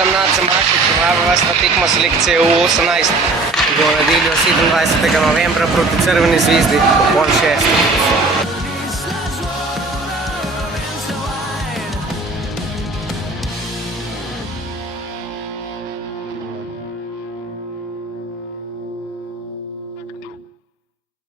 Sem Nace Mašnik, pripravljam vas na tekmo selekcije U18. Do nedeljo 27. novembra proti Crveni zvezdi ob 5:30.